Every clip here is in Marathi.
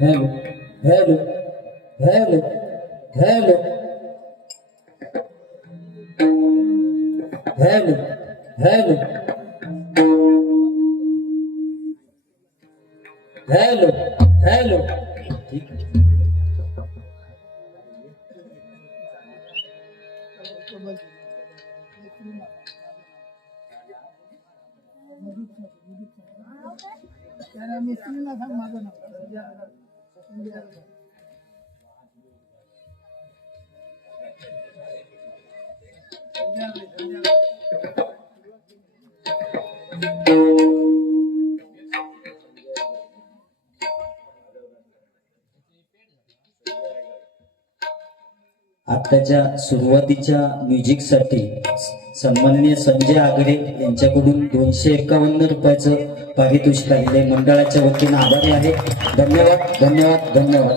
Hello, hello, hello, hello, hello, hello, hello, hello. ठीक है. आताच्या सुरुवातीच्या म्युझिकसाठी सन्माननीय संजय आगरे यांच्याकडून 251 रुपयाचं पारितोषिक आलेले मंडळाच्या वतीनं आभारी आहे. धन्यवाद धन्यवाद धन्यवाद.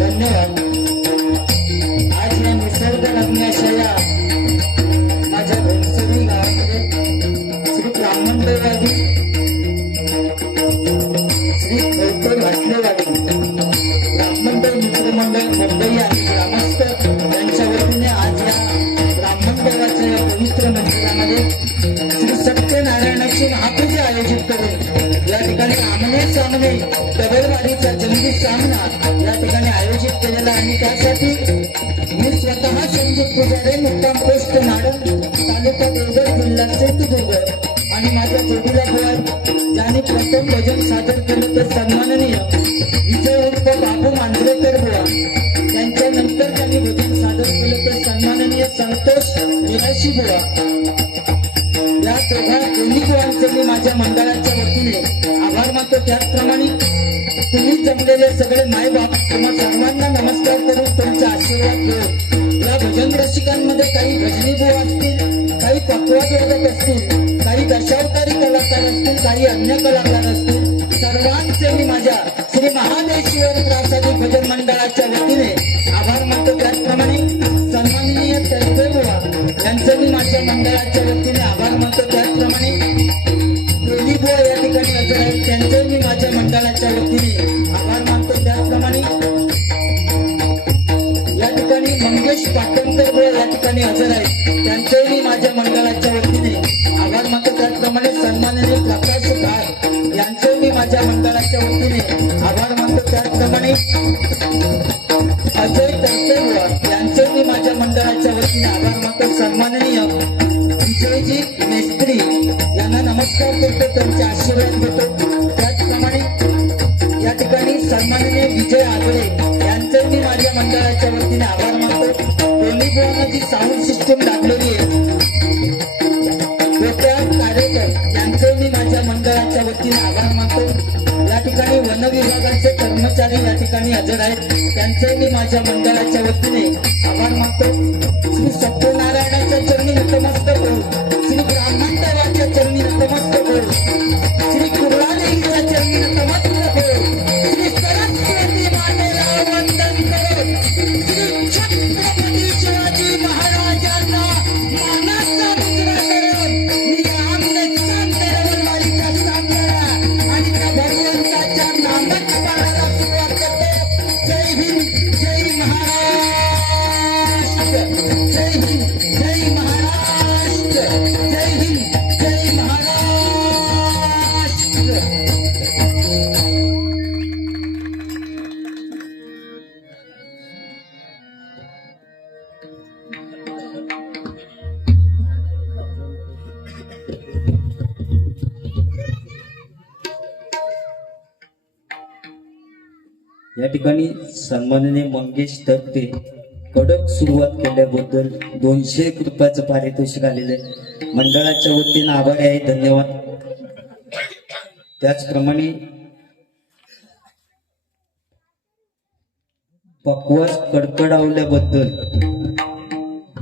धन्यवाद. आज या निसर्ग रम्याशा या माझ्या घनसरी गावामध्ये श्री ब्राह्मणदेवादी श्री खैतर घाटलेवाडी ब्राह्मणदेव मित्रमंडळ मुंबई आणि ग्रामस्थ यांच्या वतीने आज या ब्राह्मणदेवाच्या या पवित्र मंदिरामध्ये श्री सत्यनारायणाची महापूजा आयोजित करून या ठिकाणी आमने सामने तबलवाडीचा जंगी सामना या ठिकाणी आयोजित केलेला आणि त्यासाठी मी स्वतः संजीत पुजारे मुक्काम पोस्ट नाडा तालुका देवगड जिल्हा सिंधुदुर्ग आणि माझ्या जोडीला बुवा ज्यांनी प्रथम भजन सादर केलं ते सन्माननीय विजय उर्फ बाबू मांजरेकर बुवा यांच्यानंतर त्यांनी भजन सादर केलं ते सन्मान संतोष निराशी बुवा या दोन्ही बुवांचे मी माझ्या मंडळाच्या वतीने आभार मानतो. त्याचप्रमाणे तुम्ही जमलेले सगळे मायबाप तुम्हा सर्वांना नमस्कार करून तुमचा आशीर्वाद घेऊन या भजन रसिकांमध्ये काही भजनी बुवा असतील, काही पक्वाद वादक असतील, काही दशावतारी कलाकार असतील, काही अन्य कलाकार असतील, सर्वांचे मी माझ्या श्री महादेश्वर प्रासादिक भजन मंडळाच्या वतीने आभार मानतो. त्याचप्रमाणे सन्माननीय तळपे बुवा यांचे मी माझ्या मंडळाच्या वतीने आभार मानतो. त्याचप्रमाणे दोन्ही बुवा या ठिकाणी हजर आहेत, त्यांचे मी माझ्या मंडळाच्या वतीने आभार मानतो. त्याचप्रमाणे या ठिकाणी मंगेश पाटणकर बुवा या ठिकाणी हजर आहेत, त्यांचे मी माझ्या मंडळाच्या वतीने आभार मानतो. त्याचप्रमाणे सन्माननीय प्रकाश धार यांचे मी माझ्या मंडळाच्या वतीने आभार मानतो. त्याचप्रमाणे अजय तर्फे बुवा यांचे मी माझ्या मंडळाच्या वतीने आभार मानतो. सन्माननीय विजयजी मेस्त्री यांना नमस्कार करतो, त्यांचे आशीर्वाद घेतो. त्याचप्रमाणे या ठिकाणी सन्माननीय विजय आगळे यांचे मी माझ्या मंडळाच्या वतीने आभार मानतो. दोन्ही बुवांना जी साऊंड सिस्टीम लागलेली आहे कार्यकर यांचे मी माझ्या मंडळाच्या वतीने आभार मानतो. या ठिकाणी वन विभागाचे कर्मचारी या ठिकाणी हजर आहेत, त्यांचे मी माझ्या मंडळाच्या वतीने आभार मानतो. श्री सत्यनारायणाच्या चरणी नतमस्तक होऊन, श्री ब्राह्मण देवाच्या चरणी नतमस्तक होऊन, श्री कुर्लादेवीच्या चरणी नतमस्तक होऊन, श्री सरस्वती मातेला वंदन करून, श्री छत्रपती शिवाजी महाराजांना मानाचा मुजरा करून मी आमने चांदेरवाडीच्या सामन्याला आणि त्या भगवंताच्या नामात पाहायला सुरुवात करतो. जय हिंद, जय महाराष्ट्र, जय हिंद, जय महाराष्ट्र, जय हिंद, जय महाराष्ट्र. या ठिकाणी सन्माननीय मंगेश तर्फे कडक सुरुवात केल्याबद्दल 201 रुपयाचं पारितोषिक आलेलं आहे. मंडळाच्या वतीने आभारी आहे, धन्यवाद. त्याचप्रमाणे पकवास कडकडावल्याबद्दल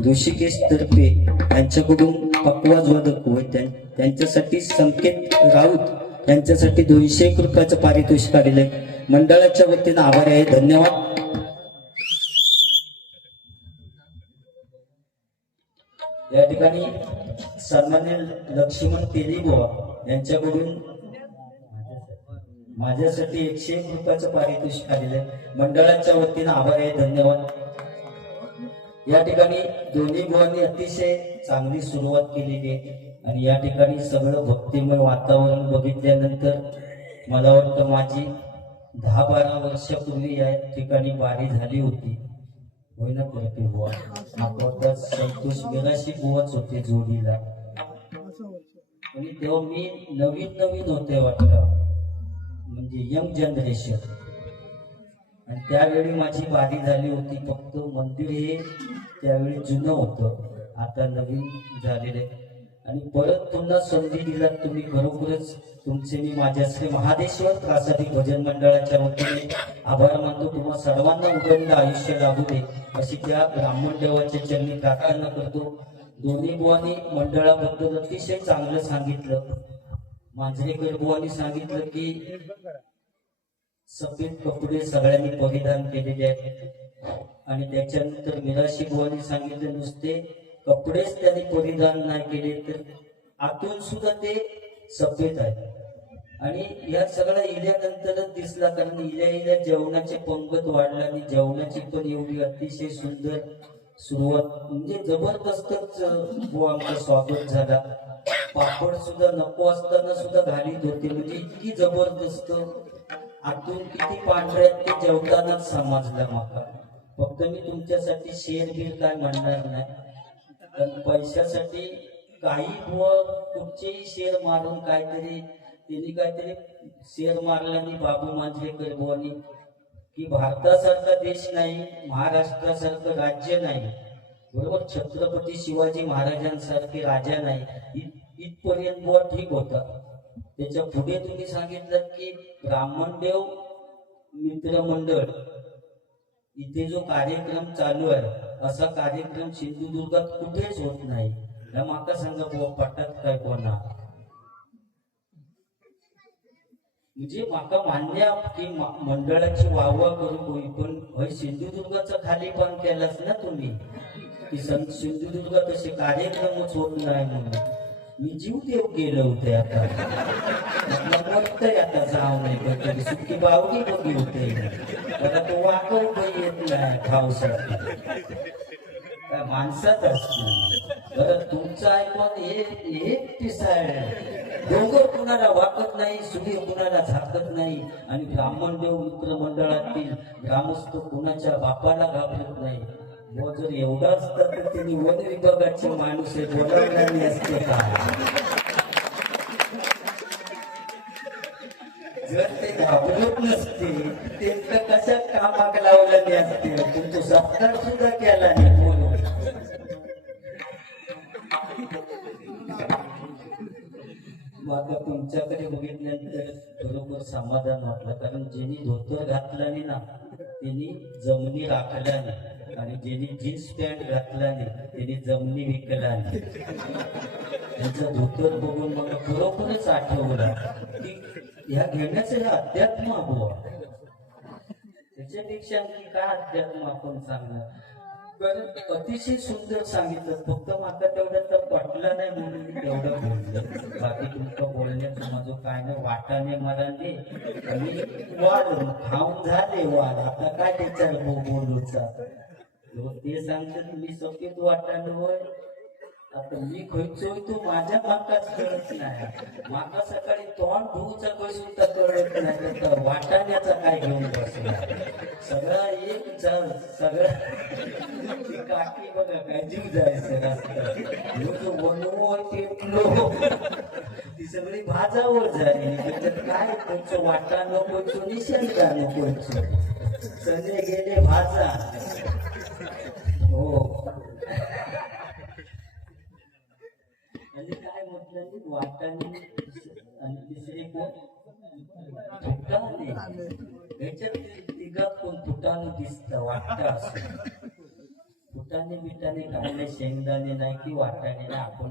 ऋषिकेश तर्फे यांच्याकडून पकवाज वादक होय त्यांच्यासाठी संकेत राऊत यांच्यासाठी 201 रुपयाचं पारितोषिक आलेलं आहे. मंडळाच्या वतीने आभारी आहे, धन्यवाद. या ठिकाणी सन्मान्य लक्ष्मण तेलीबुवा यांच्याकडून माझ्यासाठी 101 रुपयाचं पारितोषिक आलेलं आहे. मंडळाच्या वतीने आभारी आहे, धन्यवाद. या ठिकाणी दोन्ही बुवांनी अतिशय चांगली सुरुवात केलेली आहे आणि या ठिकाणी सगळं भक्तिमय वातावरण बघितल्यानंतर मला वाटतं माझी 10-12 वर्षापूर्वी या ठिकाणी वारी झाली होती. होय ना करते बुवा, आपला संतोष निराशी बुवाच होते जोडीला आणि तेव्हा मी नवीन होते वाटलं, म्हणजे यंग जनरेशन. आणि त्यावेळी माझी वारी झाली होती. फक्त मंदिर हे त्यावेळी जुनं होतं, आता नवीन झालेलं आहे. आणि परत पुन्हा संधी दिलात तुम्ही, खरोखरच तुमचे मी माझ्या श्री महादेश्वर प्रासादिक भजन मंडळाच्या वतीने आभार मानतो. तुम्हा सर्वांना उदंड आयुष्य लाभू दे अशी त्या ब्राह्मण देवाच्या चरणी प्रार्थना करतो. दोन्ही बुवांनी मंडळाबद्दल अतिशय चांगलं सांगितलं. मांजरेकर बुवांनी सांगितलं की सफेद कपडे सगळ्यांनी परिधान केलेले आहेत आणि त्याच्यानंतर मिराशी बुवांनी सांगितलं नुसते कपडेच त्यांनी परिधान नाही केले तर आतून सुद्धा ते सफेद आहेत. आणि या सगळ्या इल्यानंतरच दिसला, कारण इल्या जेवणाचे पंगत वाढला आणि जेवणाची पण एवढी अतिशय सुंदर सुरुवात, म्हणजे जबरदस्तच बुवांचं स्वागत झाला. पापड सुद्धा नको असताना सुद्धा घालीत होते, म्हणजे इतकी जबरदस्त. आतून किती पांढऱ्यात ते जेवतानाच समजलं माका. फक्त मी तुमच्यासाठी शेर बीर काय म्हणणार नाही, कारण पैशासाठी काही बुवा कुठचेही शेर मारून काहीतरी त्यांनी काहीतरी शेर मारल्याने बाबू मांजरेकर बुवानी की भारतासारखा देश नाही, महाराष्ट्रासारखं राज्य नाही, बरोबर. छत्रपती शिवाजी महाराजांसारखे राजा नाही इथपर्यंत बुवा ठीक होता. त्याच्या पुढे तुम्ही सांगितलं की ब्राह्मणदेव मित्रमंडळ इथे जो कार्यक्रम चालू आहे असा कार्यक्रम सिंधुदुर्गात कुठेच होत नाही. माका सांगा बुवा पटत काय कोणा. म्हणजे माका मान्य की मंडळाची वाहवा करू होई, पण सिंधुदुर्गाचा खाली पण केलाच ना तुम्ही की सिंधुदुर्गात असे कार्यक्रमच होत नाही म्हणून मी जीव देव गेलो होते. आता वाटतंय आता जाऊ नाही तरी सुट्टी बावली बघी होते. आता तो वाकव काही येत नाही खाऊसाठी काय माणसात असते. बरं तुमचं ऐकून हे पिसाळ डोंगर कुणाला वाकत नाही, सूर्य कुणाला झाकत नाही आणि ब्राह्मणदेव मित्र मंडळातील ग्रामस्थ कुणाच्या बापाला घाबरत नाही. व जर एवढा असता तर त्यांनी वन विभागाचे माणूस बोलावले असते का. जर ते घाबरत नसते त्यांचं कशा कामाक लावलं असते. तुमचं सत्कार सुद्धा केला नाही बोलून. आता तुमच्याकडे बघितल्यानंतर बरोबर समाधान वाटलं. कारण ज्यांनी धोतर घातला नाही ना त्यांनी जमिनी राखल्या नाही आणि ज्यांनी जीन्स पॅन्ट घातला नाही त्यांनी जमिनी विकला नाही. त्यांचं धोतर बघून मला खरोखरच आठवलं की ह्या घेण्याचं हे अध्यात्म हवं. त्याच्यापेक्षा आणखी काय अध्यात्म आपण सांगणार. बरं अतिशय सुंदर सांगितलं. फक्त माका तेवढं तर पटलं नाही म्हणून मी तेवढं बोललं. बाकी तुमचं बोलण्याचं माझं काय नाही. वाटाने मराने आणि वाढ खाऊन झाले वाढ. आता काय त्याच्यावर बोलूचा ते सांगतात मी सफेद वाटाणे होय. आता मी खयचोय तो माझ्या माकाच कळत नाही. माका सकाळी तोंड धुवूचा काही सुद्धा कळत नाही. तर वाटाण्याचा काय घेऊन बसला सगळा एक सगळा काकी बघा काय जीव जायचं रस्ता बनवून पेटलो ती सगळी भाजावर झाली. त्याच्यात काय कोणचं वाटा नको निशंका नको सगळे गेले भाजा. हो आणि काय म्हटलं वाटाणे आणि तिसरे कोण फुटाणे. याच्यात तिघात कोण फुटाणे दिसत वाटत असं. फुटाणे बिटाणे खायला शेंगदाणे नाही की वाटाणे नाही. आपण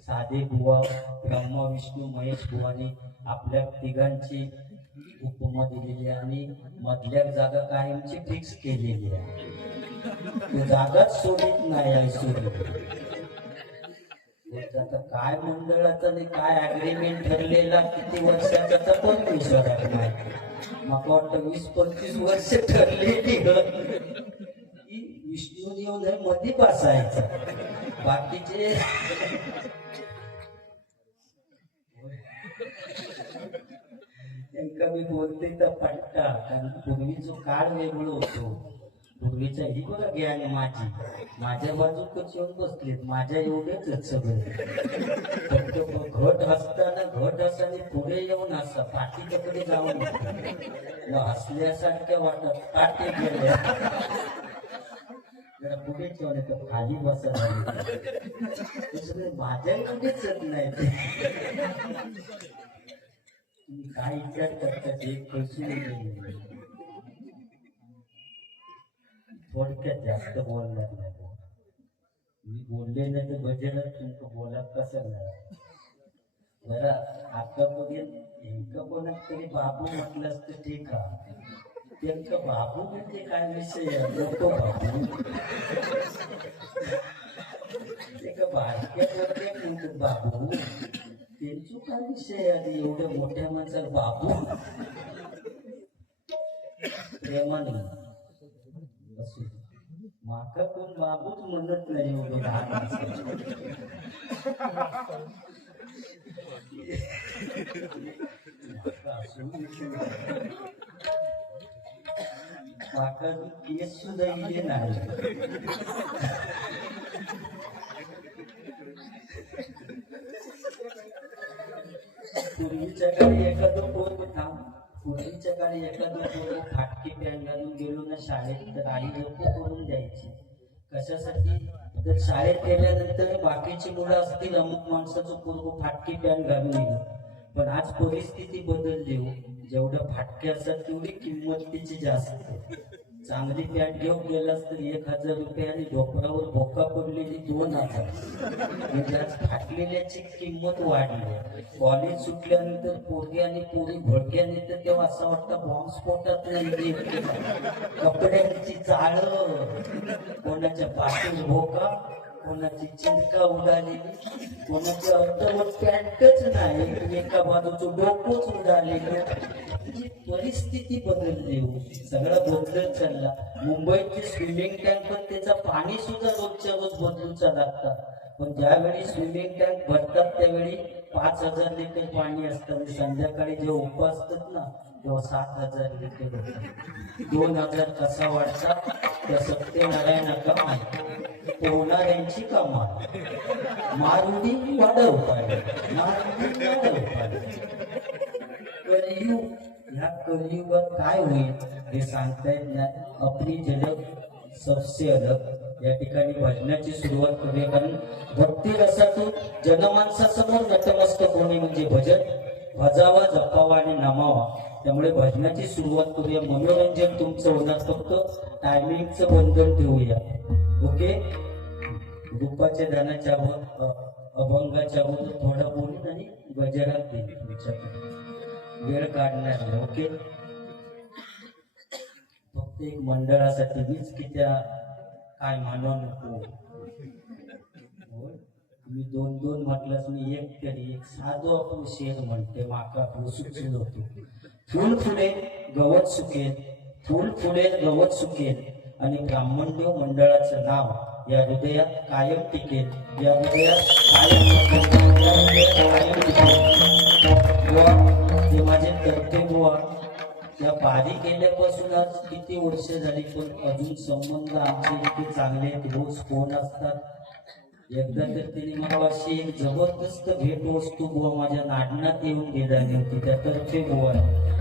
साधे बुवा ब्रह्मा विष्णू महेश बुवाने आपल्या तिघांची उपमा दिलेली आहे आणि मधल्या जागा कायमची फिक्स केलेली आहे. जागाच सोडित नाही आहे सोडित. आता काय मंडळाचा आणि काय अग्रीमेंट ठरलेला किती वर्षाचा तर पण विचारत नाही. मला वाटतं 20-25 वर्ष ठरलेली की विष्णू येऊन मध्ये बसायचं. बाकीचे त्यांना मी बोलते तर पट्टा. कारण पूर्वी जो काळ वेगळं होतो. पूर्वीच्या ही बघा ज्ञान माझ्या बाजूकच येऊन बसलेत. माझ्या एवढेच सगळे. फक्त घट असताना पुढे येऊन असा पाठीकडे जाऊन हसल्यासारख्या वाटत पाठी गेल्या जरा पुढे ठेवले तर खाली बसत सगळे माझ्या एवढेच नाही. तुम्ही काय विचार करता ते कशी थोडक्यात जास्त बोलणार नाही. मी बोलले नाही तर बजेट तुमचं बोलत कसं नाही. बरं आतापर्यंत कोणाच तरी बाबू म्हटलं असतं ठीक आहे. त्यांचं बाबू म्हणजे काय विषय नको बाबू ते का बारक्या म्हणतात बाबू. त्यांचं काय विषय आधी एवढ्या मोठ्या माणसाला बाबू प्रेमाने माका कोण बाबूच म्हणत नाही. एवढं लहान माका केस सुद्धा इले नाही. पूर्वीच्या काळी एखादं फाटकी पॅन्ट घालून गेलो ना शाळेत तर आई लोक करून द्यायची. कशासाठी तर शाळेत गेल्यानंतर बाकीची मुलं असतील अमुक माणसाचं पूर्व फाटकी पॅन्ट घालून येईल, पण आज परिस्थिती बदलली हो. जेवढ्या फाटक्या असतात तेवढी किंमत तिची जास्त आहे. चांगली पॅन्ट घेऊन गेलास तर 1,000 आणि ढोपरावर भोका पडलेली 2,000. म्हणजे आज फाटलेल्याची किंमत वाढली. कॉलेज सुटल्यानंतर पोरगी आणि पोरी भडक्याने तर तेव्हा असं वाटतं बॉम्बस्फोटात नाही. कपड्यांची चाळ, कोणाच्या पाठीवर भोका, कोणाची चिंका उडालेली, कोणाची अर्धवट पॅन्टच नाही, एका बाजूचं डोकंच उडालेलं. जी परिस्थिती बदलली हो, सगळं बदलत चालला. मुंबईची स्विमिंग टँक पण त्याचं पाणी सुद्धा रोजच्या रोज बदलूचा लागतात. पण ज्यावेळी स्विमिंग टँक भरतात त्यावेळी 5,000 लिटर पाणी असतं आणि संध्याकाळी जेव्हा उप असतात ना तेव्हा 7,000 लिटर होतात. 2,000 कसा वाढतात त्या सत्यनारायणाला माहिती. पोहणाऱ्यांची कमाल, मारुडी वाढव पाडे, मारुडी वाढव पाडे. कलियुग, ह्या कलियुगात काय होईल हे सांगता येत नाही. आपली झलक सबसे अलग. या ठिकाणी भजनाची सुरुवात करूया, कारण भक्ती रसातून जनमानसासमोर नतमस्तक होणे म्हणजे भजन. भजावा, जपावा आणि नमावा. त्यामुळे भजनाची सुरुवात करूया. मनोरंजन तुमचं होणार, फक्त टायमिंगचं बंधन ठेवूया. ओके. रूपाच्या ध्यानाच्या अभंगाच्या अगोदर थोडा बोलून आणि गजरात देईल तुमच्याकडे, वेळ काढणार नाही. ओके. फक्त एक मंडळासाठी मीच की त्या काय मानवा नको. मी 2-2 म्हटलंच, मी एक तरी एक साधो आपण शेर म्हणते माका आपलं सुचल होतो. फुल फुले गवत सुकेल, फुल फुले गवत सुकेल आणि ब्राह्मणदेव मंडळाचं नाव या हृदयात कायम टिकेल. या हृदयात कायम टिकेल. ते माझे तर्फे बुवा त्या पारी केल्यापासून आज किती वर्ष झाली, पण अजून संबंध आमचे इतके चांगले आहेत. रोज फोन असतात. एकदा तर तिने मला अशी एक जबरदस्त भेटवस्तू बुवा माझ्या नाडनात येऊन गेलेली होती. त्या तर्फे बुवा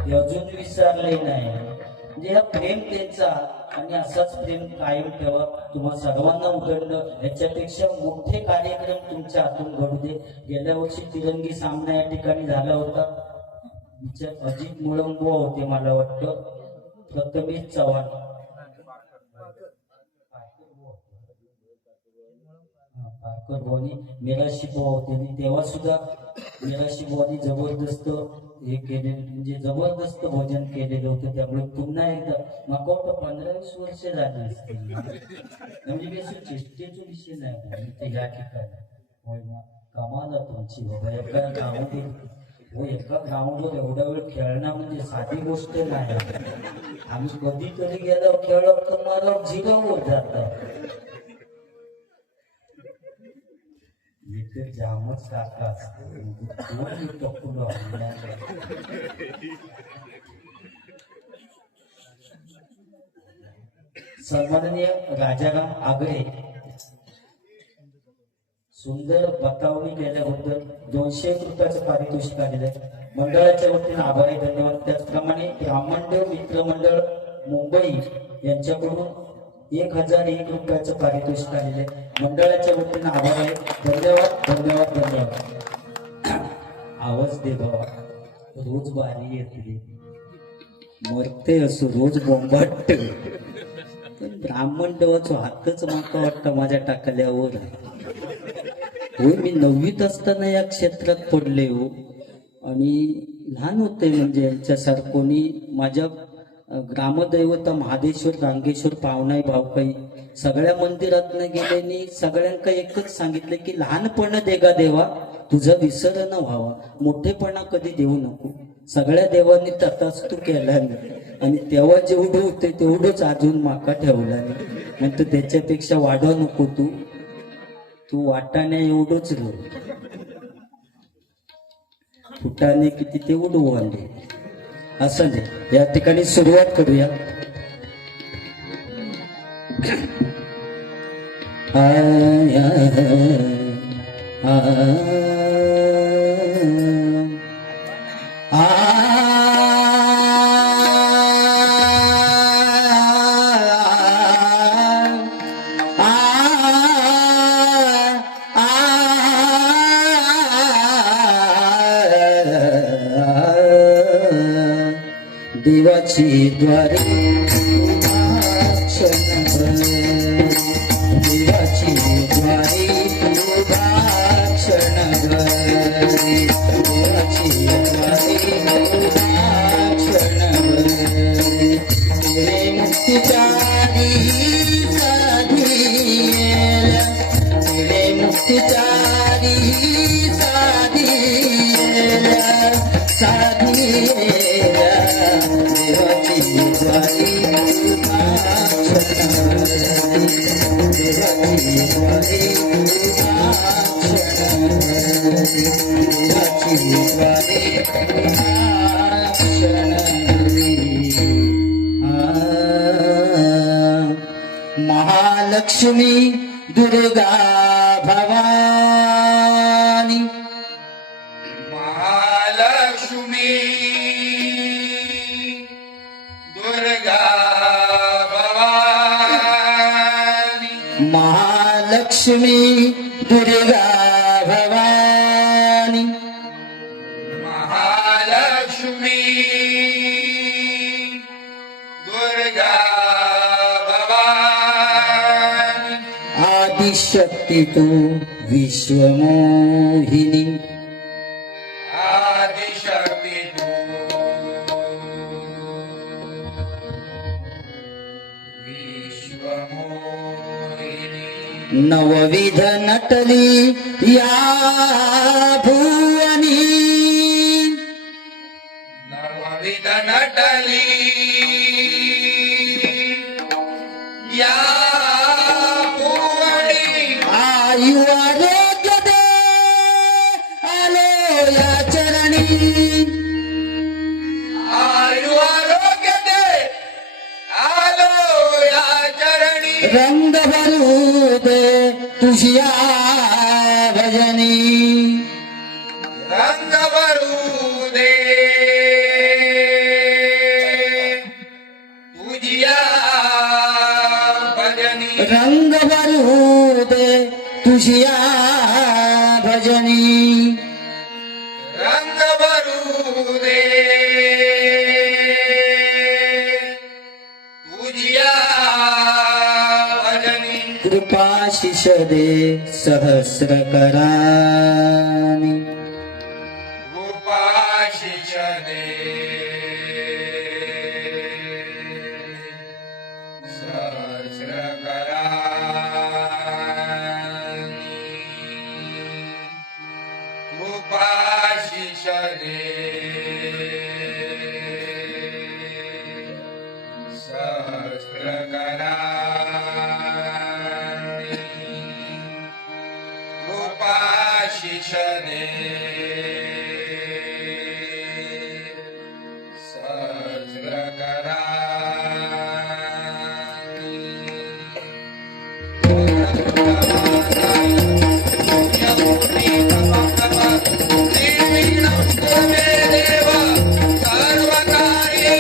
ते अजून विसरले नाही. म्हणजे हा प्रेम त्यांचा, आणि असाच प्रेम कायम ठेवा. तुम्हा सर्वांना उघडलं ह्याच्यापेक्षा मोठे कार्यक्रम तुमच्या हातून घडू दे. गेल्या वर्षी तिरंगी सामना या ठिकाणी झाला होता. अजित मुळंबुवा होते, मला वाटतं प्रथमेश चव्हाण, पारकर भाऊनी, मेराशी बुवा होते. आणि तेव्हा सुद्धा मेराशी बुवानी जबरदस्त हे केले, म्हणजे जबरदस्त भजन केलेलं होतं. त्यामुळे पुन्हा एकदा मला वाटतं 15-20 वर्ष झाली असतील. म्हणजे मी असं चेष्टेचा विषय नाही ते या ठिकाणी. होय ना, कमाल तुमची बाबा. एका गावामध्ये एका ग्राउंडवर एवढा वेळ खेळणं म्हणजे साधी गोष्ट नाही. आम्ही कधीतरी गेलो खेळत तर मला झिगावर जातात. इथे जामच काका सन्माननीय राजाराम आगळे सुंदर बतावणी केल्याबद्दल 200 रुपयाचं पारितोषिक आलेलं आहे. मंडळाच्या वतीने आभारी, धन्यवाद. त्याचप्रमाणे ब्राह्मणदेव मित्र मंडळ मुंबई यांच्याकडून 1,001 रुपयाचं पारितोषिक आलेलं आहे. मंडळाच्या वतीने आभार आहे. धन्यवाद धन्यवाद धन्यवाद. आवाज दे बाबा, रोज बारी येते, मरते असो रोज बोंबाट, पण ब्राह्मण देवाचा हातच माका वाटतं माझ्या टाकल्यावर. होय, मी 9वीत असताना या क्षेत्रात पडले हो. आणि लहान होते म्हणजे यांच्यासारखं कोणी. माझ्या ग्रामदैवता महादेश्वर, रांगेश्वर, पावनाई, भावकाई सगळ्या मंदिरात गेले आणि सगळ्यांका एकच सांगितलं की लहानपण देगा देवा, तुझा विसर न व्हावा, मोठेपणा कधी देऊ नको. सगळ्या देवांनी तथास्तु केला नाही. आणि तेव्हा जेवढं होते तेवढंच अजून माका ठेवला नाही. म्हणतो त्याच्यापेक्षा वाढवा नको, तू वाटाण्या एवढंच रो, फुटाने किती ते उडवले. असं नाही. या ठिकाणी सुरुवात करूया. देवाची द्वारे उभा क्षणभर देवाची द्वारे उभा क्षणभर देवाची द्वारे उभा क्षणभर तेरे मुक्तिचारी साधील तेरे मुक्तिचारी साधील साधील देवाची द्वारी उभा क्षणभर देवाची द्वारी उभा क्षणभर देवाची द्वारी उभा क्षणभर महालक्ष्मी दुर्गा भवानी महालक्ष्मी दुर्गा भवानी महालक्ष्मी दुर्गा भवानी महालक्ष्मी दुर्गा भवानी आदिशक्ती तू विश्वमोहिनी आदिशक्ती तू विश्वमोहिनी नवविध नटली या भुवनी नवविध नटली या भुवनी आयु आरोग्य दे आलो या चरणी आयु आरोग्य दे आलो या चरणी रंग भरू दे तुझ्या भजनी रंग भरू दे तुझिया भजनी रंग भरू दे तुझ्या भजनी रंग भरू दे तुझिया भजनी कृपाशिष दे सहस्र करानी उपाशिष दे सहस्र करानी उपाशिष दे सहस्र करानी उपाशिष दे सहस्र सर्वकार्ये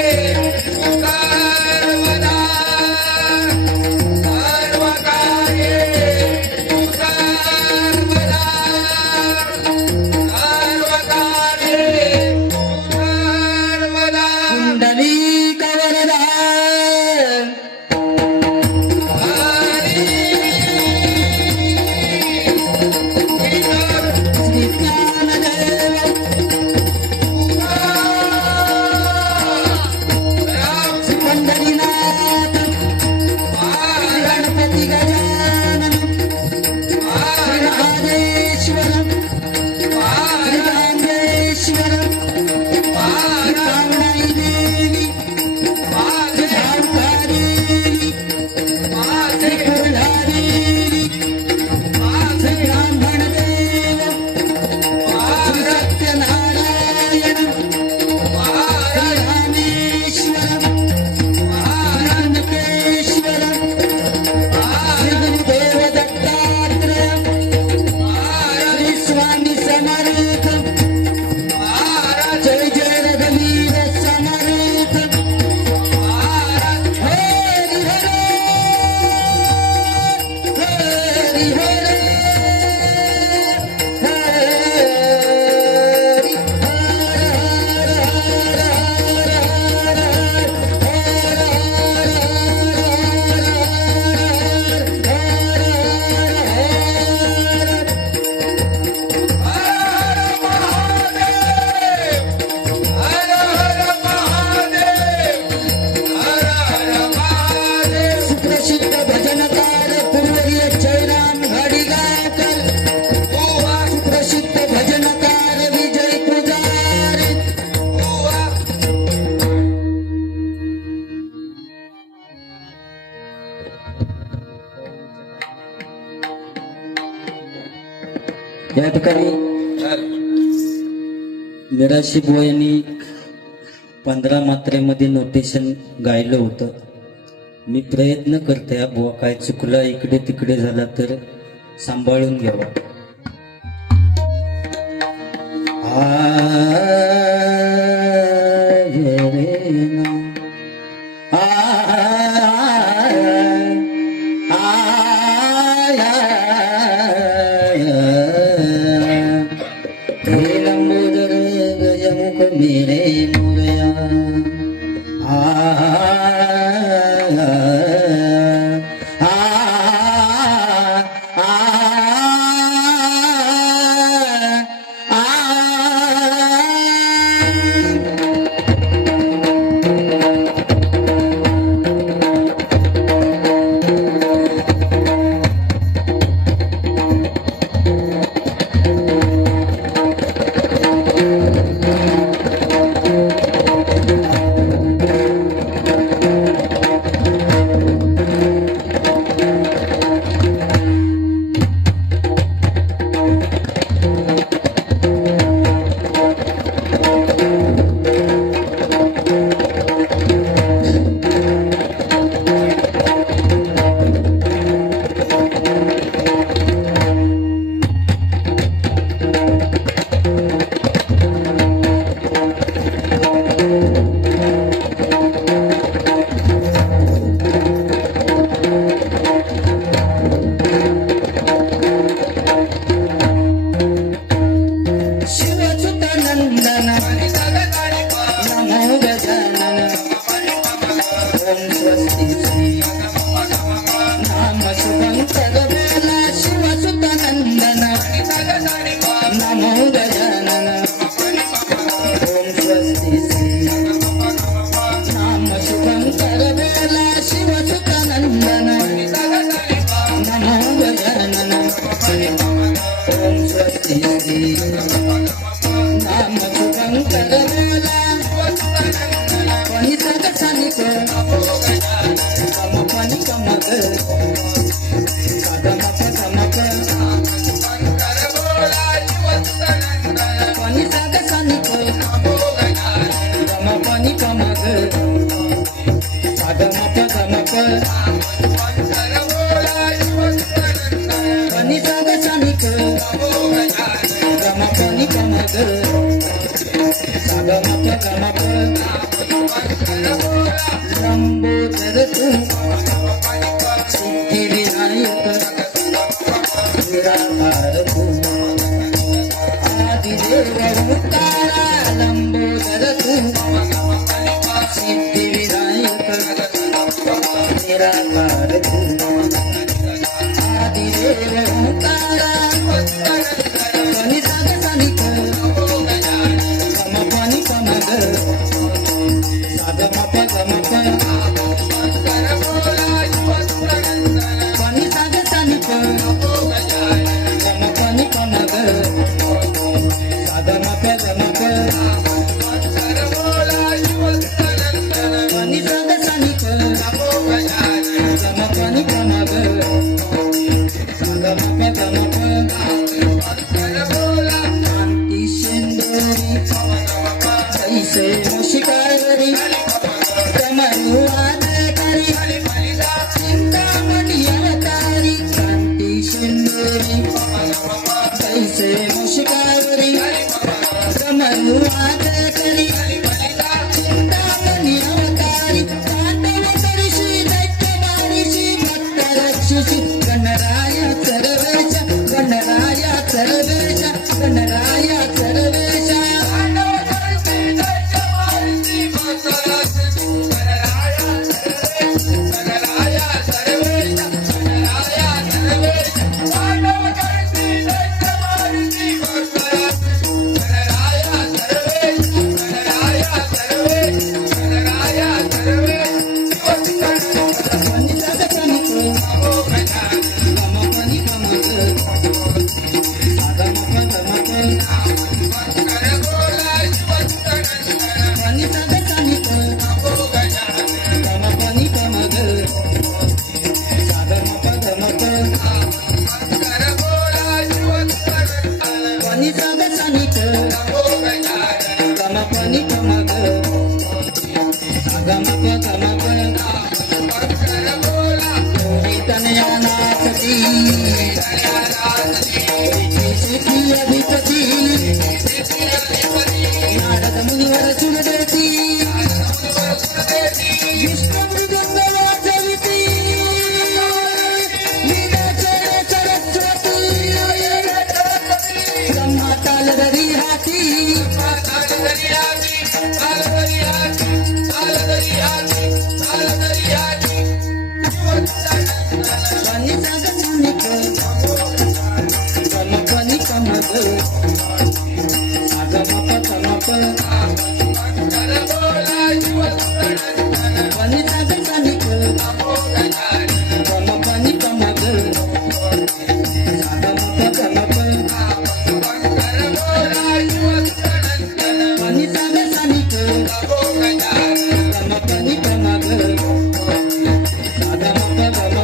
या ठिकाणी चल. मिराशी बुवा यांनी 15 मात्रेमध्ये नोटेशन गायलं होतं. मी प्रयत्न करते हा बुवा, काय चुकला इकडे तिकडे झाला तर सांभाळून घ्यावा. लंबोदर गजमुख मेरे मोरया अधिपती नारद मुनिवर सुरदेती विष्णू मृदंग वाजविती लीलाचर सरस्वती ब्रह्मा तालधरी हाती कमपनी कमग अगमप कमप पनी साग सनिक कमपनी कमग अगमप कमप पनी साग सनिक कमपनी कमग अगमप कमप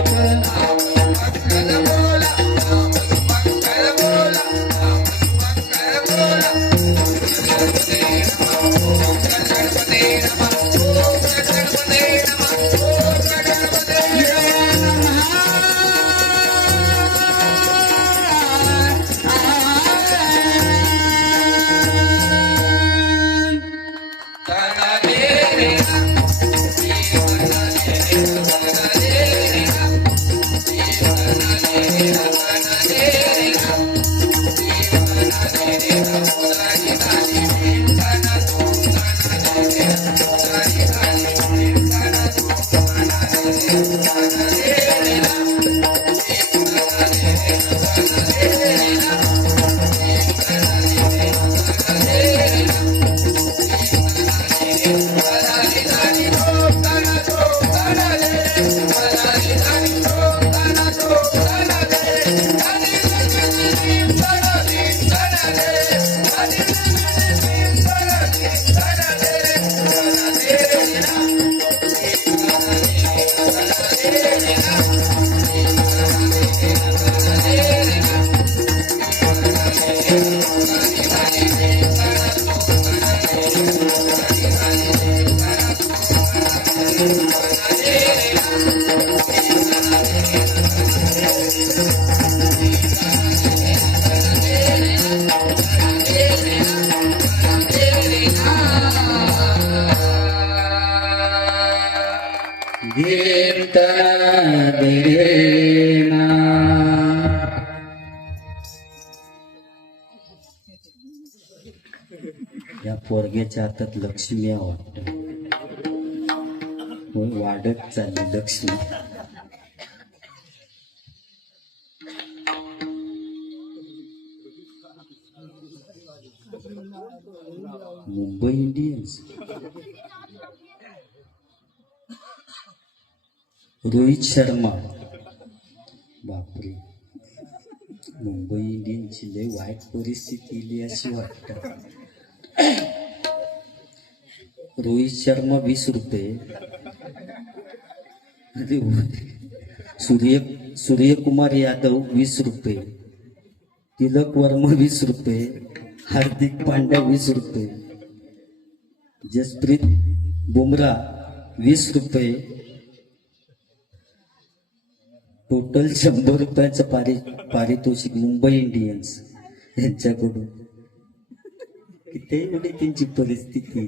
या पोरग्याच्या हातात लक्ष्मी आहे वाटत. वाढत चालली लक्ष्मी. मुंबई इंडियन्स रोहित शर्मा. बापरे, मुंबई इंडियन्सची लय वाईट परिस्थिती इली अशी वाटत. रोहित शर्मा 20 रुपये. सूर्यकुमार यादव 20 रुपये. तिलक वर्मा 20 रुपये. हार्दिक पांड्या 20 रुपये. जसप्रीत बुमराह 20 रुपये. टोटल 100 रुपयाचं पारितोषिक मुंबई इंडियन्स यांच्याकडून. किती एवढी त्यांची परिस्थिती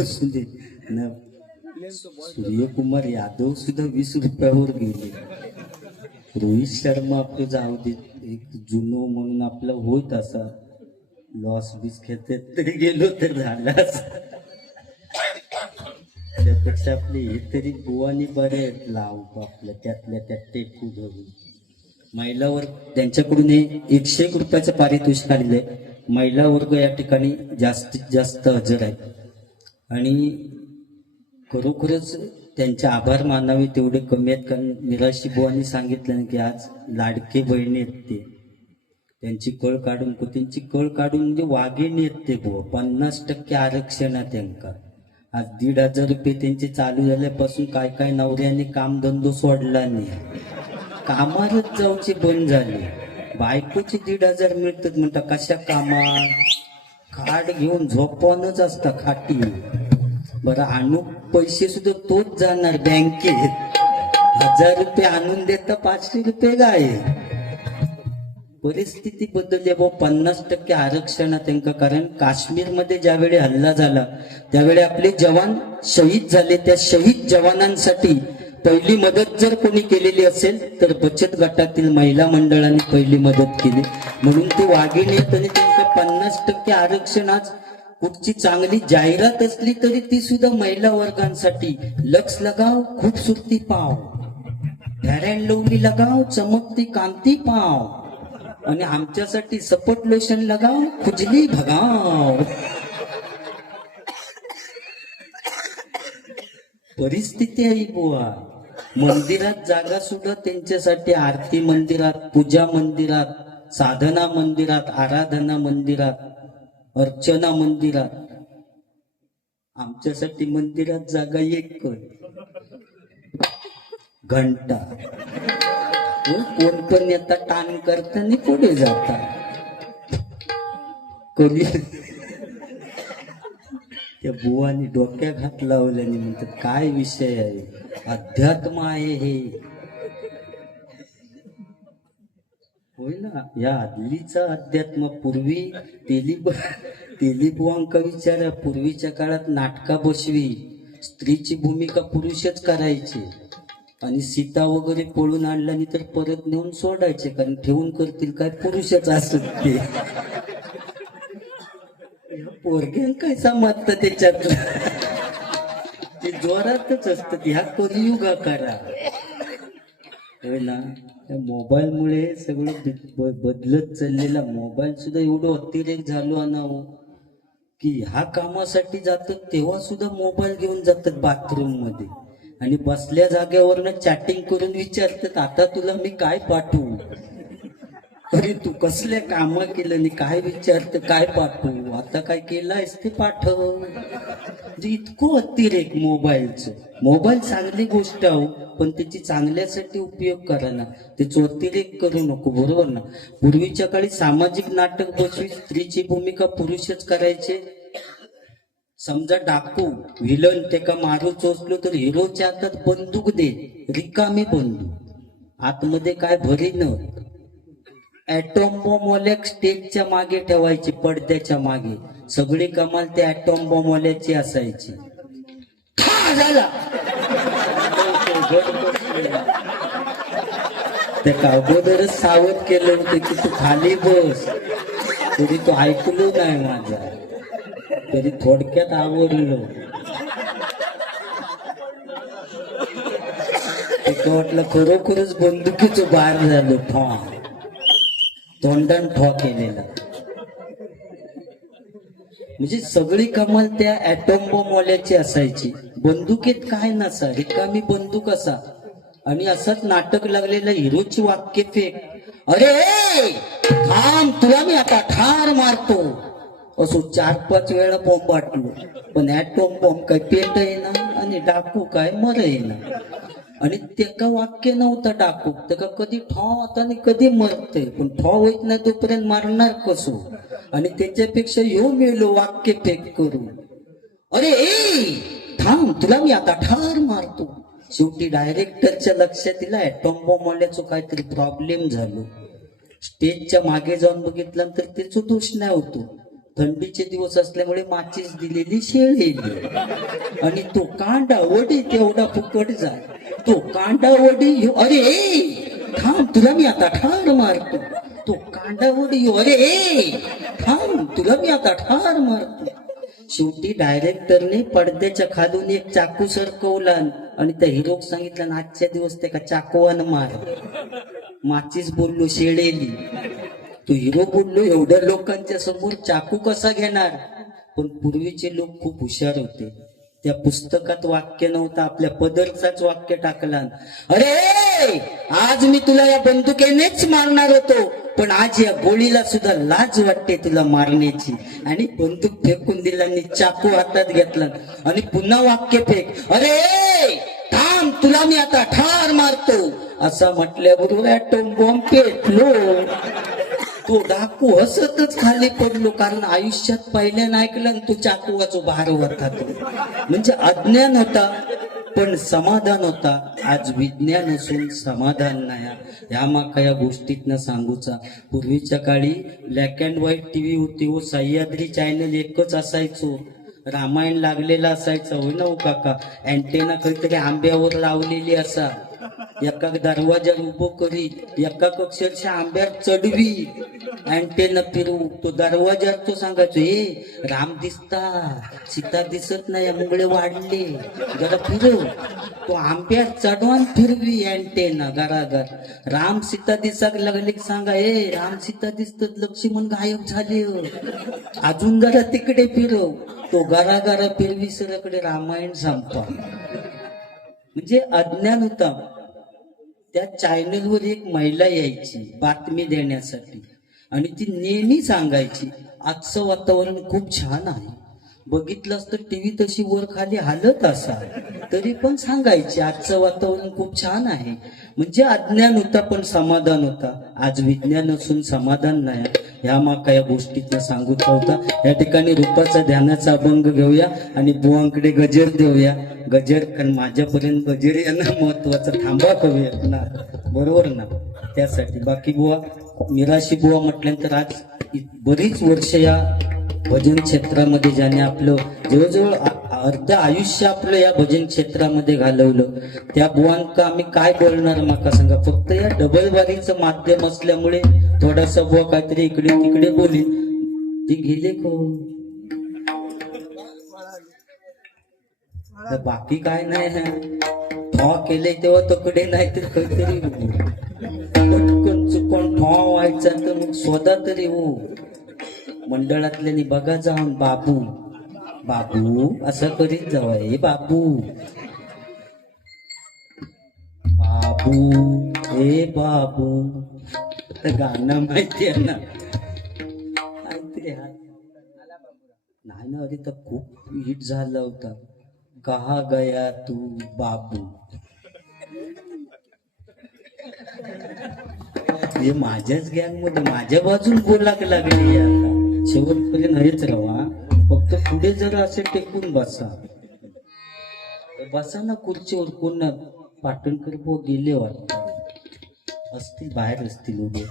असू दे ना. सूर्यकुमार यादव सुद्धा 20 रुपयावर गेले. रोहित शर्मा आपलं जाऊ दे, एक जुनो म्हणून आपला होत असा लॉस बीस खेळत तरी गेलो तर झाला. त्यापेक्षा आपले हे तरी बुवानी बरे लाव आपल्या त्यातल्या त्यात टेकू धरून. महिलावर त्यांच्याकडून 101 रुपयाचं पारितोषिक आलेलं आहे. महिला वर्ग या ठिकाणी जास्तीत जास्त हजर आहे आणि खरोखरच त्यांचे आभार मानावे तेवढे कमी आहेत. कारण निराशी बुवांनी सांगितलं की आज लाडके बहिणी आहेत ते, त्यांची कळ काढून म्हणजे वाघिणी आहेत ते बुवा. 50% आरक्षण आहे त्यांना. आज 1,500 रुपये त्यांचे चालू झाल्यापासून काय नवऱ्याने कामधंदो सोडला नाही, कामारच जाऊची बंद झाली. बायकोचे 1,500 मिळतात म्हणता कशा कामा, खाट घेऊन झोपवणच असता खाटी. बरं आणू पैसे सुद्धा तोच जाणार बँकेत. ₹1000 आणून देतं, ₹500 काय परिस्थिती बदलली भाऊ. 50% आरक्षण त्यांना. कारण काश्मीरमध्ये ज्यावेळी हल्ला झाला त्यावेळी आपले जवान शहीद झाले. त्या शहीद जवानांसाठी पहिली मदत जर कोणी केलेली असेल तर बचत गटातील महिला मंडळांनी पहिली मदत केली. म्हणून ते वाघिणी आहेत आणि त्यांचं 50% आरक्षण. आज कुठची चांगली जाहिरात असली तरी ती सुद्धा महिला वर्गांसाठी. लक्स लगाव खूबसूरती पाव, फेअर अँड लवली लगाव चमकती कांती पाव, आणि आमच्यासाठी सपट लोशन लगाव खुजली भगाव. परिस्थिती आहे बुवा. मंदिरात जागा सुद्धा त्यांच्यासाठी. आरती मंदिरात, पूजा मंदिरात, साधना मंदिरात, आराधना मंदिरात, अर्चना मंदिरात. आमच्यासाठी मंदिरात जागा एक घंटा. कोण पण येता टाण करताना पुढे जाता. कोणी त्या बुवानी डोक्या घात लावल्याने म्हणतात काय विषय आहे, अध्यात्म आहे हे. होय ना, या आदलीचा अध्यात्म. पूर्वी तेलीबुवांका विचारा, पूर्वीच्या काळात नाटका बसवी, स्त्रीची भूमिका पुरुषच करायचे आणि सीता वगैरे पळून आणल्याने तर परत नेऊन सोडायचे, कारण ठेवून करतील काय, पुरुषच असत ते. पोरग्यान काय समजतं त्याच्यात, ते जोरातच असत. ह्या कलियुगा करा. होय ना, त्या मोबाईल मुळे सगळं बदलत चाललेला. मोबाईल सुद्धा एवढं अतिरेक झालो ना हो, की ह्या कामासाठी जातात तेव्हा सुद्धा मोबाईल घेऊन जातात बाथरूम मध्ये आणि बसल्या जागेवरनं चॅटिंग करून विचारतात आता तुला मी काय पाठवू. अरे तू कसल्या काम केलं आणि काय विचारत, काय पाठवू, आता काय केलंयस ते पाठव. म्हणजे इतकं अतिरेक मोबाईलचं. मोबाईल चांगली गोष्ट आहे पण त्याची चांगल्यासाठी उपयोग करा ना, त्याचा अतिरेक करू नको. बरोबर ना. पूर्वीच्या काळी सामाजिक नाटक बसवी, स्त्रीची भूमिका पुरुषच करायचे. समजा डाकू विलन ते का मारू चोचलो तर हिरोच्या हातात बंदूक दे, रिकामी बंदूक, आतमध्ये काय भरी न. ऍटॉम बॉम्बवाल्या स्टेजच्या मागे ठेवायची, पडद्याच्या मागे. सगळी कमाल त्या ऍटॉम बॉम्बवाल्याची असायची. झाला त्या अगोदरच सावध केलं होतं की तू खाली बस, तरी तो ऐकलो नाही माझा, तरी थोडक्यात आवडलो. ते वाटलं खरोखरच बंदुकीचं बार झालं. तोंडान ठॉ केलेला. म्हणजे सगळी कमाल त्या ऍटॉम बॉम्बवाल्याची असायची. बंदुकीत काय नसा, रिकामी बंदूक असा. आणि असंच नाटक लागलेलं, हिरोची वाक्य फेक, अरे थांब तुला मी आता ठार मारतो, असो 4-5 वेळा बॉम्ब वाटलो. पण ऍटॉम बॉम्ब काय पेट येईना आणि डाकू काय मर येईना. आणि त्याका वाक्य नव्हतं डाकू, त्याका कधी ठॉ होता आणि कधी मरते, पण ठॉ होत नाही तोपर्यंत मारणार कसो. आणि त्याच्यापेक्षा यो मेलो वाक्य फेक करून, अरे थांब तुला मी आता ठार मारतो. शेवटी डायरेक्टरच्या लक्षात दिला ऍटॉम बॉम्ब वाल्याचं काहीतरी प्रॉब्लेम झालो. स्टेजच्या मागे जाऊन बघितल्यानंतर त्याचा दोष नाही होतो, थंडीचे दिवस असल्यामुळे माचीस दिलेली शेळी. आणि तो कांडा वडी तेवढा फुकट जाय, तो कांडा वडी, अरे थांब तुला मी आता ठार मारतो. तो कांडा वडी, अरे थांब तुला मी आता ठार मारतो. शेवटी डायरेक्टरने पडद्याच्या खालून एक चाकू सरकवला आणि त्या हिरोक सांगितलं आजच्या दिवस त्या का चाकवान मार. माचीस बोललो शेळेली. तो हिरो बोललो एवढ्या लोकांच्या समोर चाकू कसा घेणार. पण पूर्वीचे लोक खूप हुशार होते. त्या पुस्तकात वाक्य नव्हतं, आपल्या पदरचाच वाक्य टाकला, अरे आज मी तुला या बंदुकेनेच मारणार होतो, पण आज या गोळीला सुद्धा लाज वाटते तुला मारण्याची. आणि बंदूक फेकून दिला आणि चाकू हातात घेतला आणि पुन्हा वाक्य फेक, अरे थांब तुला मी आता ठार मारतो. असा म्हटल्याबरोबर ऍटॉम बॉम्ब पेटलो. तो डाकू हसतच खाली पडलो, कारण आयुष्यात पहिल्यानं ऐकलं तो चाकूवाचो बाहेर होता. तो म्हणजे अज्ञान होता. पण समाधान होता. आज विज्ञान असून समाधान नाही. ह्या माका या गोष्टीतनं सांगूचा. पूर्वीच्या काळी ब्लॅक अँड व्हाईट टीव्ही होती हो, सह्याद्री चॅनल एकच असायचो, रामायण लागलेला असायचं होय ना हो काका. अँटेना काहीतरी आंब्यावर लावलेली असा, एका दरवाजा उभो करी, एका अक्षरशः आंब्यावर चढवी, अँटेना फिरवू. तो दरवाजा तो सांगायचो, हे राम दिसता, सीता दिसत नाही, मुंगळे वाढले, जरा फिरव. तो आंब्यावर चढवून फिरवी अँटेना घराघर. राम सीता दिसाक लागले की सांगा, हे राम सीता दिसतात, लक्ष्मण गायब झाले, अजून जरा तिकडे फिरव. तो घराघरा फिरवी, सराकडे रामायण संपा. म्हणजे अज्ञान होता. त्या चॅनलवर एक महिला यायची बातमी देण्यासाठी आणि ती नेहमी सांगायची, आजचं वातावरण खूप छान आहे. बघितलंच तर टीव्ही तशी वर खाली हालत असा, तरी पण सांगायची आजचं वातावरण खूप छान आहे. म्हणजे अज्ञान होता पण समाधान होता. आज विज्ञान असून समाधान नाही. ह्या माका या गोष्टीतनं सांगूचा होता. या ठिकाणी रूपाचा ध्यानाचा अभंग घेऊया आणि बुवांकडे गजर देऊया. गजर, कारण माझ्यापर्यंत गजर यांना महत्वाचं, थांबा करूयात ना, बरोबर ना. त्यासाठी बाकी बुवा, मिराशी बुवा म्हटल्यानंतर आज बरीच वर्ष या भजन क्षेत्रामध्ये ज्याने आपलं जवळजवळ अर्ध आयुष्य आपलं या भजन क्षेत्रामध्ये घालवलं, त्या बुवांका आम्ही काय बोलणार माका सांगा. फक्त या डबल बारीचं माध्यम असल्यामुळे थोडासा बुवा काहीतरी इकडे तिकडे बोली. ती गेले को, बाकी काय नाही. ठॉ केले तेव्हा तकडे नाही तर काहीतरी पटकन चुकून ठॉ व्हायचा तर मग स्वतः तरी हो. मंडळातल्यानी बघा जाऊन, बाबू बाबू असं करीत जावा, हे बाबू बाबू हे बाबू. तर गाणं माहिती आहे ना, काहीतरी नाही ना. अरे तर खूप हिट झाला होता, कहा गया तू बाबू. हे माझ्याच गँग मध्ये माझ्या बाजून बोलाक लागली. आता शेवटपर्यंत हेच राहा, फक्त पुढे जरा असे टेकून बसा. बसा ना खुर्चीवर. कोण पाटणकर बो गेले वाटत असतील, बाहेर असतील उभे.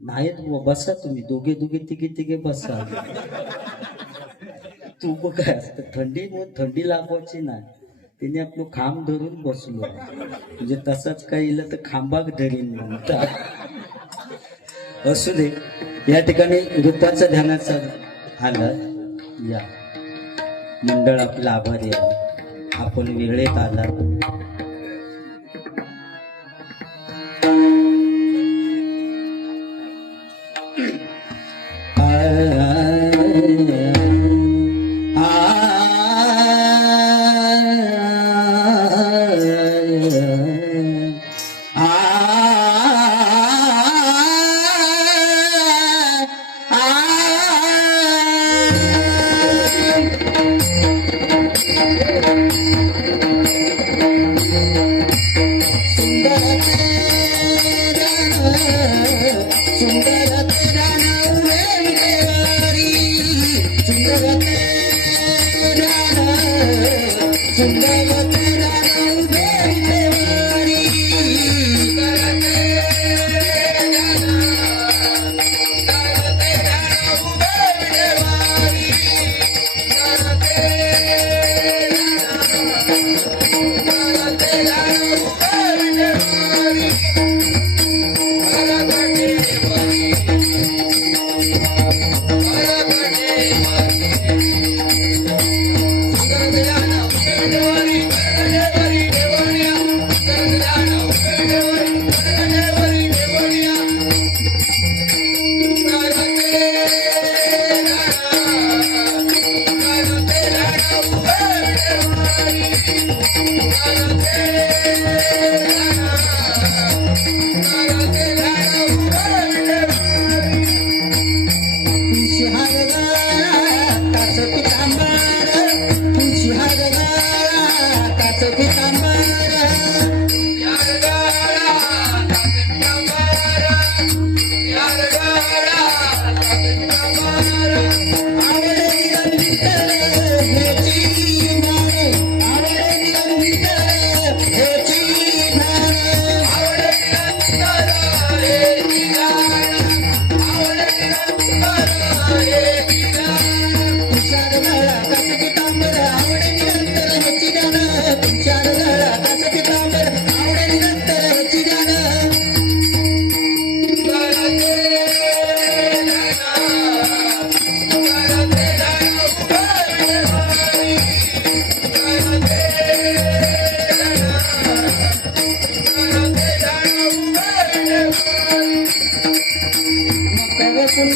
नाहीत बुवा, बसा तुम्ही दोघे दोघे तिघे बसा. तू काय असतं, थंडी लागवायची नाही. तिने आपलं खांब धरून बसलो, म्हणजे तसाच काही इलं तर खांबाक धरीन म्हणतात. असू दे. या ठिकाणी रूपाचा ध्यानाचा आलं. या मंडळ आपलं आभारी आहे, आपण वेगळेत आला.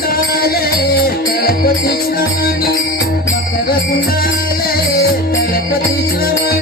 कुंडाले तळपती श्रवणी मकर कुंडाले तळपती श्रवणी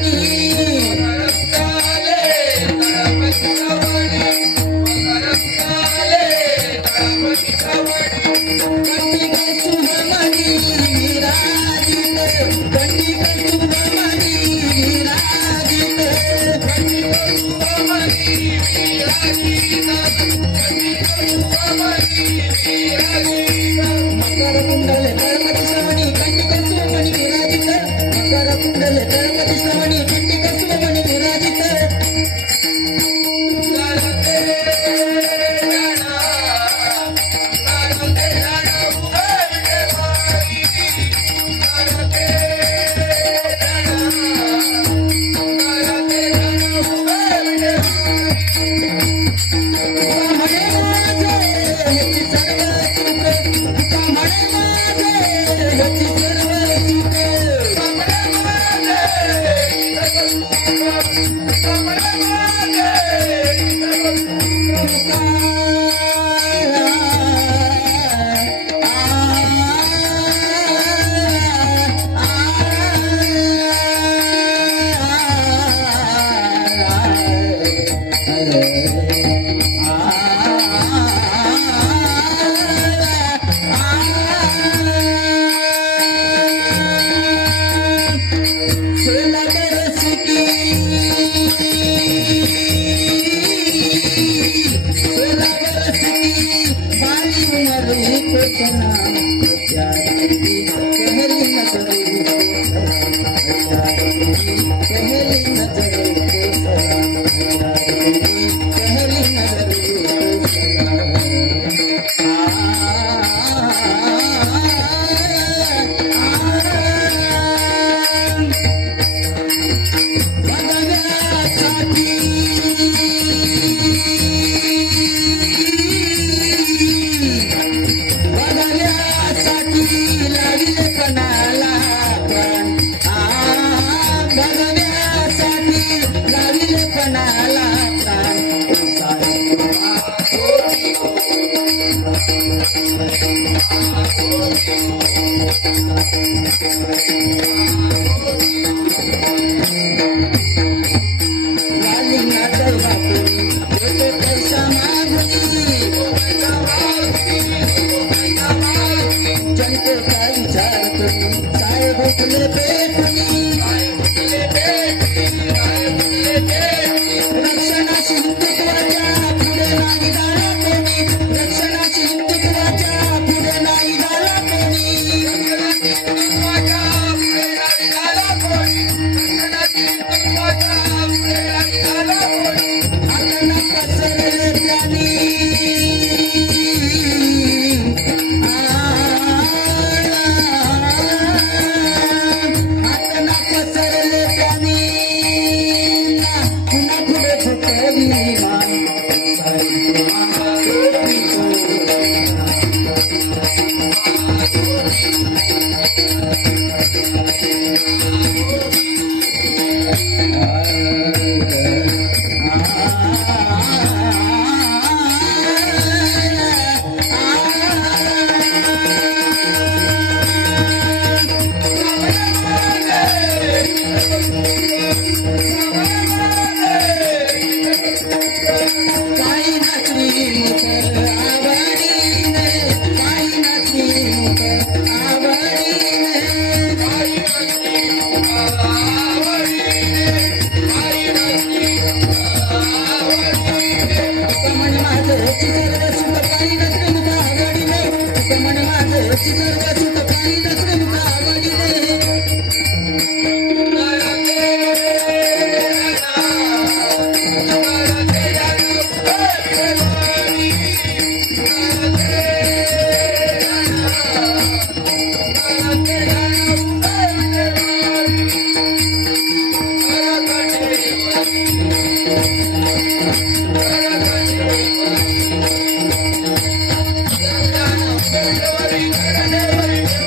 Hare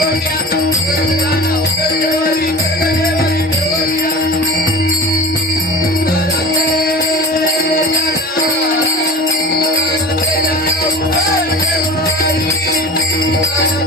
Hare